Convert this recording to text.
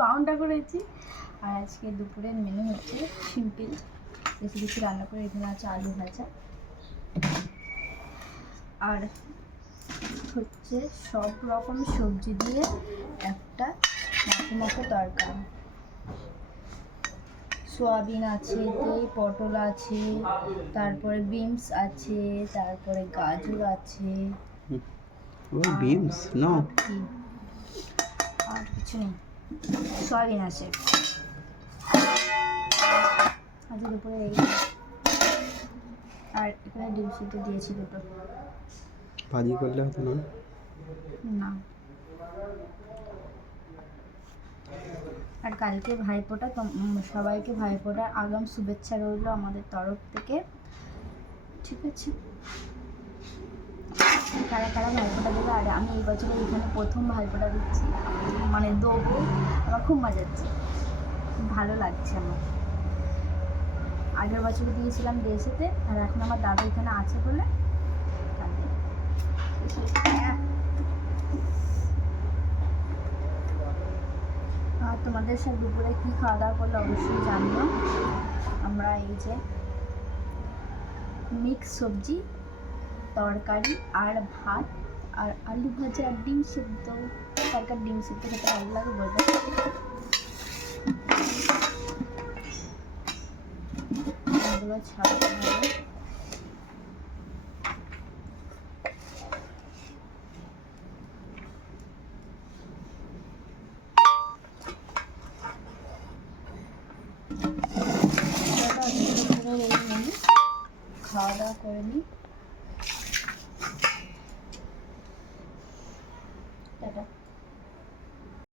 বাউনটা করেছি। আর আজকে দুপুরের মেনু হচ্ছে সিম্পল। বেশি কিছু রান্না করে এখানে আছে আলু ভাজা। আর হচ্ছে সব রকম সবজি দিয়ে একটা মাখো মাখো তরকারি। সোয়াবিন আছে পটল আছে তারপরে বিনস আছে তারপরে গাজর আছে। ও বিমস নো আর কিছু নেই। সয়াবিন আছে। আজকে দুপুরে এই। আর এখানে ডিম সিদ্ধ দিয়েছি দুটো। ভাজি করলে হতো না? না। আর কালকে ভাইফোঁটা সবাইকে ভাইফোঁটার আগাম শুভেচ্ছা রইল আমাদের তরফ থেকে। ঠিক আছে। কারা কারা ভাইফোঁটা দেবে আর আমি এই বছরে এখানে প্রথম ভাইফোঁটা দিচ্ছি। মানে দেবো, আমার খুব মজা হচ্ছে। ভালো লাগছে আমার। আগের বছরে দিয়েছিলাম দেশেতে, আর এখন আমার দাদা এখানে আছে বলে। আর তোমাদের সব দুপুরে কী খাওয়া দাওয়া করলে অবশ্যই জানিও। আমরা এই যে মিক্স সবজি তরকারি আর ভাত আর আলু ভাজা আর ডিম সিদ্ধ। তরকারি, ডিম সিদ্ধ খেতে ভালো লাগে বলবে খাওয়া দাওয়া করে নিই। 拜拜。